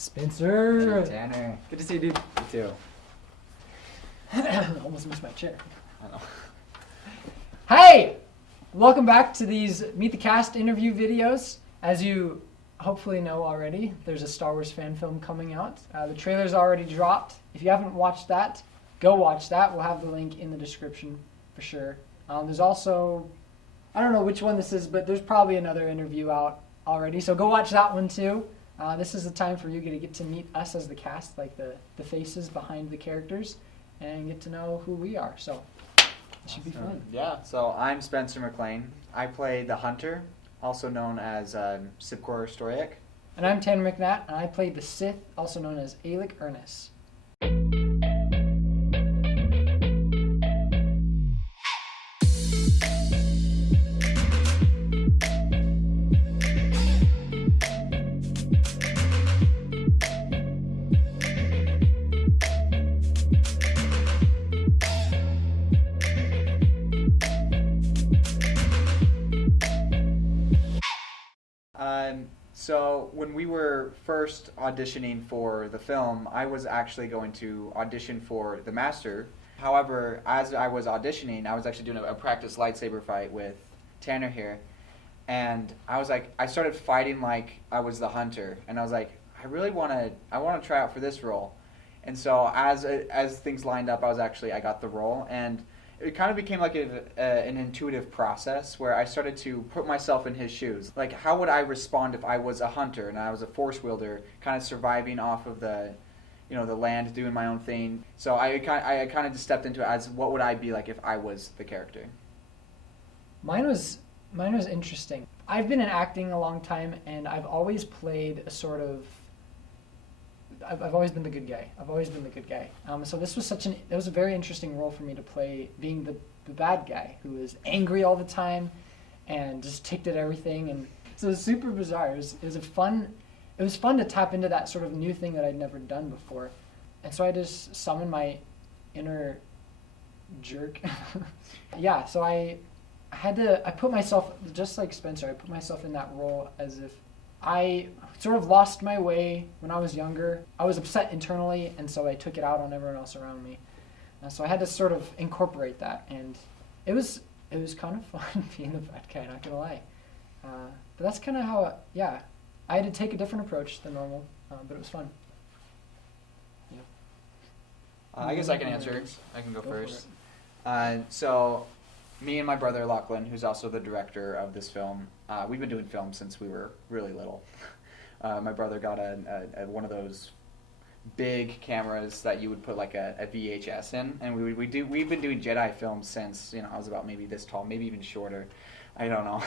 Spencer. Hey, Tanner. Good to see you, dude. You too. Almost missed my chair. I know. Hey! Welcome back to these Meet the Cast interview videos. As you hopefully know already, there's a Star Wars fan film coming out. The trailer's already dropped. If you haven't watched that, go watch that. We'll have the link in the description for sure. There's also, I don't know which one this is, but there's probably another interview out already. So go watch that one too. This is the time for you to get to meet us as the cast, like the faces behind the characters, and get to know who we are. So it should be fun. Yeah, so I'm Spencer McLean. I play the Hunter, also known as Sipkor Stoyak. And I'm Tanner McNatt, and I played the Sith, also known as Alec Ernest. So when we were first auditioning for the film, I was actually going to audition for the Master. However, as I was auditioning, I was actually doing a practice lightsaber fight with Tanner here. And I was like, I started fighting like I was the Hunter. And I was like, I want to try out for this role. And so as things lined up, I got the role. And it kind of became like an intuitive process where I started to put myself in his shoes. Like, how would I respond if I was a hunter and I was a force wielder, kind of surviving off of the land, doing my own thing. So I kind of just stepped into it as what would I be like if I was the character. Mine was interesting. I've been in acting a long time, and I've always played a sort of. I've always been the good guy. So this was it was a very interesting role for me to play, being the bad guy who is angry all the time and just ticked at everything. And so it was super bizarre. It was fun to tap into that sort of new thing that I'd never done before. And so I just summoned my inner jerk. Yeah, so I put myself, just like Spencer, I put myself in that role as if I sort of lost my way when I was younger. I was upset internally, and so I took it out on everyone else around me. So I had to sort of incorporate that, and it was kind of fun being the bad guy, not gonna lie. But that's kind of how, I had to take a different approach than normal, but it was fun. Yeah. I guess I can answer. I can go Go first. So me and my brother Lachlan, who's also the director of this film, we've been doing film since we were really little. My brother got one of those big cameras that you would put like a VHS in, and we've been doing Jedi films since I was about maybe this tall, maybe even shorter. I don't know.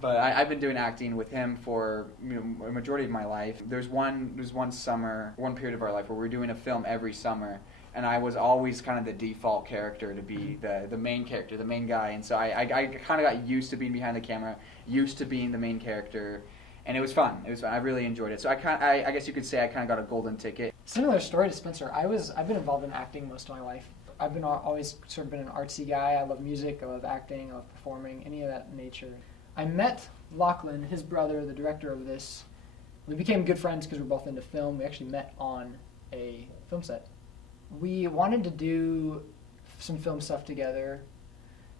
But I've been doing acting with him for a majority of my life. There's one period of our life where we're doing a film every summer. And I was always kind of the default character to be the main character, the main guy. And so I kind of got used to being behind the camera, used to being the main character, and it was fun. I really enjoyed it. So I guess you could say I kind of got a golden ticket. Similar story to Spencer. I've been involved in acting most of my life. I've been always sort of been an artsy guy. I love music. I love acting. I love performing. Any of that nature. I met Lachlan, his brother, the director of this. We became good friends because we're both into film. We actually met on a film set. We wanted to do some film stuff together,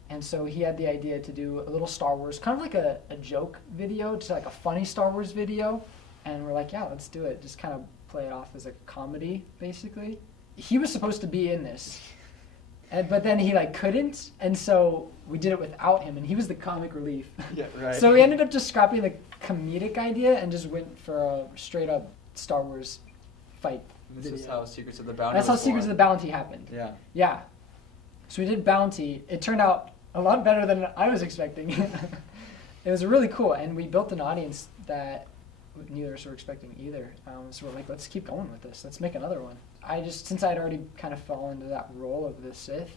and so he had the idea to do a little Star Wars, kind of like a joke video, just like a funny Star Wars video, and we're like, yeah, let's do it. Just kind of play it off as a comedy, basically. He was supposed to be in this, but then he couldn't, and so we did it without him, and he was the comic relief. Yeah, right. So we ended up just scrapping the comedic idea and just went for a straight-up Star Wars fight. This is how Secrets of the Bounty That's how was Secrets of born. the Bounty happened. Yeah. Yeah. So we did Bounty. It turned out a lot better than I was expecting. It was really cool, and we built an audience that neither of us were expecting either. So we're like, let's keep going with this. Let's make another one. Since I'd already kind of fell into that role of the Sith,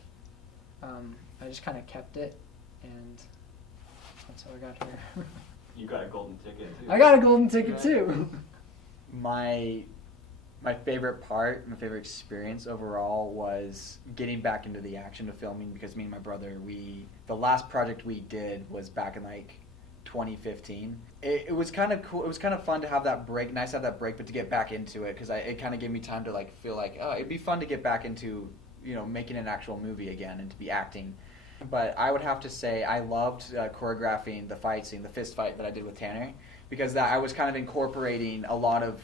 I just kind of kept it, and that's how I got here. You got a golden ticket too. I got a golden ticket too. My favorite part, my favorite experience overall was getting back into the action of filming, because me and my brother, the last project we did was back in 2015, it was kind of cool. It was kind of fun to have that break. Nice to have that break, but to get back into it because it kind of gave me time to like feel like, oh, it'd be fun to get back into, you know, making an actual movie again and to be acting. But I would have to say I loved choreographing the fight scene, the fist fight that I did with Tanner, because that I was kind of incorporating a lot of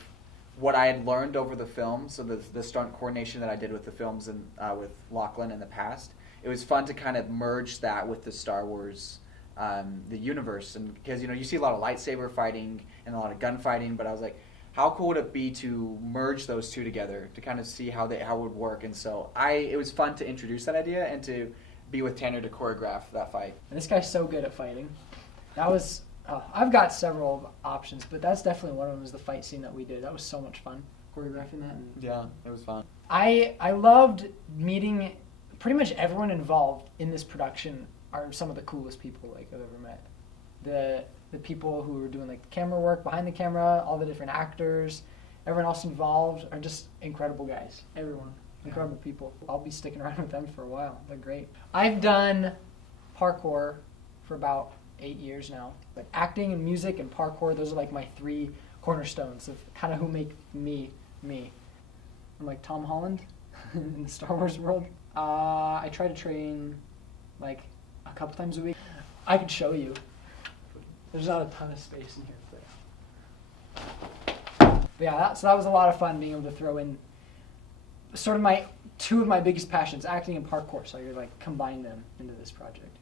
what I had learned over the film. So the stunt coordination that I did with the films and with Lachlan in the past, it was fun to kind of merge that with the Star Wars, the universe, and because you see a lot of lightsaber fighting and a lot of gunfighting, but I was like, how cool would it be to merge those two together to kind of see how it would work? And so it was fun to introduce that idea and to be with Tanner to choreograph that fight. And this guy's so good at fighting. That was, I've got several options, but that's definitely one of them was the fight scene that we did. That was so much fun, choreographing that. And Yeah, it was fun. I loved meeting pretty much everyone involved in this production are some of the coolest people like I've ever met. The people who were doing like the camera work behind the camera, all the different actors, everyone else involved are just incredible guys. Everyone. Incredible people. I'll be sticking around with them for a while. They're great. I've done parkour for about 8 years now. Like acting and music and parkour, those are like my 3 cornerstones of kind of who make me, me. I'm like Tom Holland in the Star Wars world. I try to train like a couple times a week. I could show you. There's not a ton of space in here. But yeah, so that was a lot of fun being able to throw in sort of 2 of my biggest passions, acting and parkour, so I could like combine them into this project.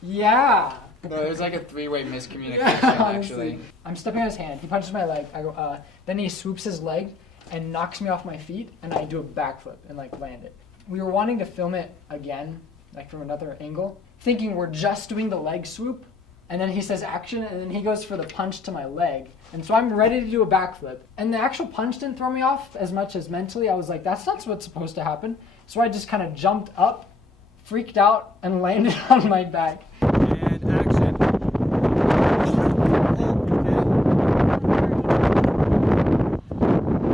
Yeah. No, it was like a 3-way miscommunication, Yeah, actually. I'm stepping on his hand. He punches my leg. I go, then he swoops his leg and knocks me off my feet, and I do a backflip and like land it. We were wanting to film it again, like from another angle, thinking we're just doing the leg swoop, and then he says action, and then he goes for the punch to my leg. And so I'm ready to do a backflip. And the actual punch didn't throw me off as much as mentally. I was like, that's not what's supposed to happen. So I just kind of jumped up, freaked out, and landed on my back. And action.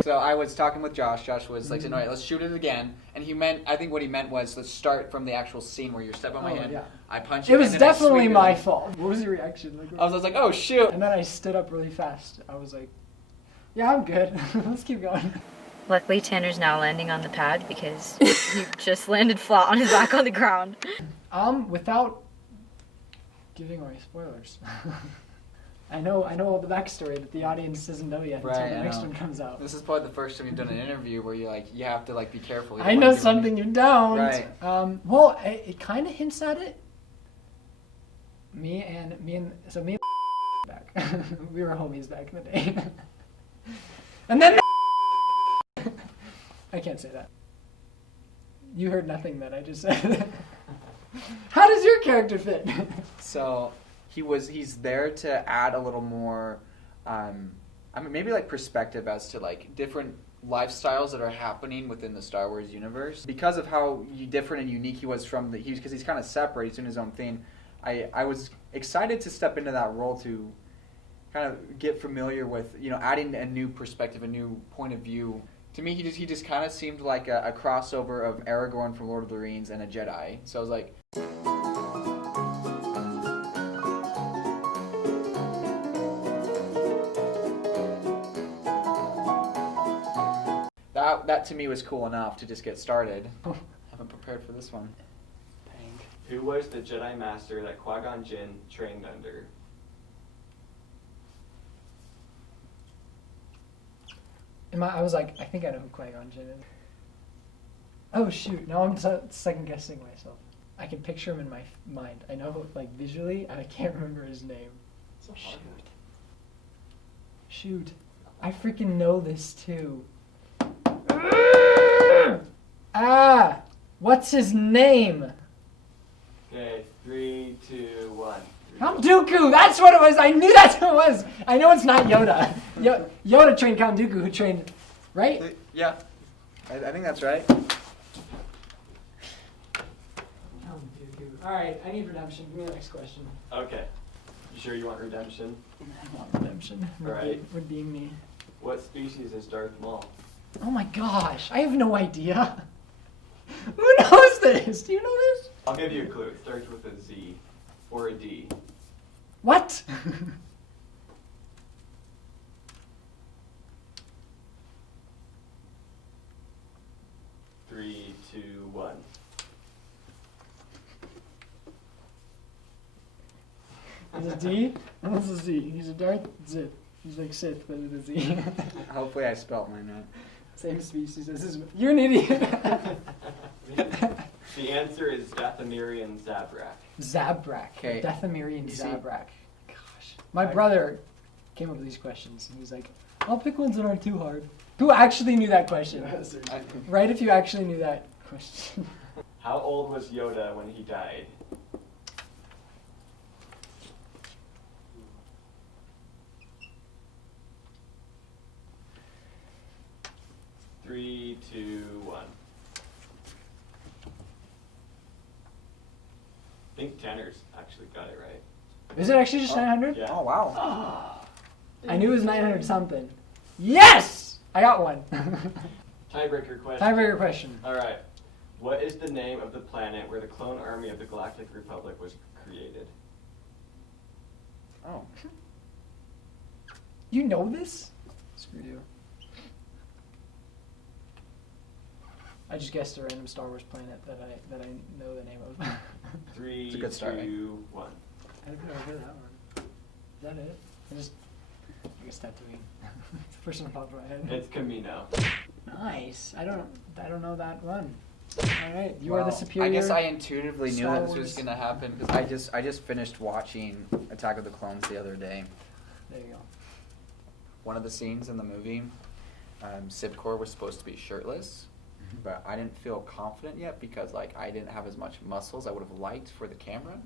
So I was talking with Josh. Josh was like, saying, all right, let's shoot it again. And I think what he meant was, let's start from the actual scene where you step on my hand. Yeah. I punch you. It was and then I definitely swing it. my fault. What was your reaction? Like, I was like, oh, shoot. and then I stood up really fast. I was like, yeah, I'm good. Let's keep going. Luckily, Tanner's now landing on the pad because he just landed flat on his back on the ground. Without giving away spoilers. I know all the backstory that the audience doesn't know yet until Right, the I next know. one comes out. This is probably the first time you've done an interview where you have to be careful. You I don't know wanna give something you don't. Right. Well, it kind of hints at it. Me and back. We were homies back in the day. And then I can't say that. You heard nothing that I just said. How does your character fit? So he's there to add a little more, maybe like perspective as to like different lifestyles that are happening within the Star Wars universe. Because of how different and unique he was from because he's kind of separate, he's doing his own thing. I was excited to step into that role to kind of get familiar with, adding a new perspective, a new point of view. To me, he just kind of seemed like a crossover of Aragorn from Lord of the Rings and a Jedi. So I was like, that to me was cool enough to just get started. Haven't prepared for this one. Dang. Who was the Jedi Master that Qui-Gon Jinn trained under? I was like, I think I know who Qui-Gon Jinn is. Oh shoot! Now I'm second guessing myself. I can picture him in my mind. I know, like visually, and I can't remember his name. Shoot! I freaking know this too. Ah! What's his name? Okay, 3, 2, 1. Count Dooku! That's what it was! I knew that's what it was! I know it's not Yoda. Yoda trained Count Dooku, who trained... Right? Yeah, I think that's right. Count Dooku. Alright, I need redemption. Give me the next question. Okay. You sure you want redemption? I want redemption. Alright. Redeem me. What species is Darth Maul? Oh my gosh, I have no idea. Who knows this? Do you know this? I'll give you a clue. It starts with a Z or a D. What? There's a D and there's a Z. He's a Darth Zip. He's like Sith, but with a Z. Hopefully I spelt mine right. Same species. This is you're an idiot. The answer is Dathomirian Zabrak. Zabrak. Okay. Dathomirian You see- Zabrak. Gosh. My brother came up with these questions and he's like, I'll pick ones that aren't too hard. Who actually knew that question? Right if you actually knew that question. How old was Yoda when he died? Three, two, one. I think Tanner's actually got it right. Is it actually just 900? Yeah. Oh wow. I knew it was 900 something. Yes! I got one. Tiebreaker question. Tiebreaker question. All right. What is the name of the planet where the clone army of the Galactic Republic was created? Oh. You know this? Screw you. I just guessed a random Star Wars planet that I know the name of. Three, It's a good start, right? 2, 1. I don't know that one. Is that it? I guess Tatooine. It's the first one that popped in my head. It's Camino. Nice. I don't know that one. All right, you are the Well, superior. I guess I intuitively knew Star that this was Wars. gonna happen because I just finished watching Attack of the Clones the other day. There you go. One of the scenes in the movie, Sibcor was supposed to be shirtless, but I didn't feel confident yet because like I didn't have as much muscles I would have liked for the camera.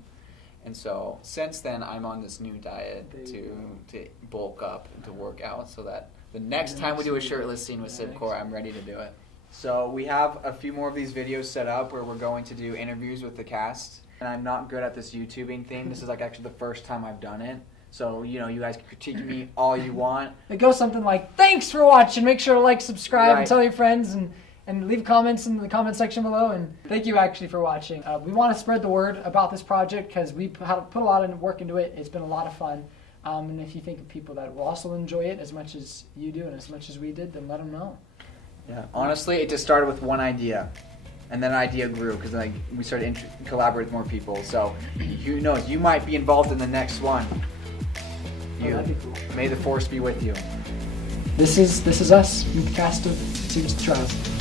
And so since then I'm on this new diet There you to bulk up and to work out so that the next time we do a shirtless scene with Sibcor, I'm ready to do it. So we have a few more of these videos set up where we're going to do interviews with the cast. And I'm not good at this YouTubing thing. This is like actually the first time I've done it. So, you know, you guys can critique me all you want. It goes something like, thanks for watching. Make sure to like, subscribe, and Right. tell your friends, and leave comments in the comment section below. And thank you actually for watching. We want to spread the word about this project because we put a lot of work into it. It's been a lot of fun. And if you think of people that will also enjoy it as much as you do and as much as we did, then let them know. Yeah. Honestly, it just started with one idea. And then an idea grew because like we started collaborate with more people. So who knows? You might be involved in the next one. Oh, that'd be cool. May the force be with you. This is us, the cast of Secrets of Trials.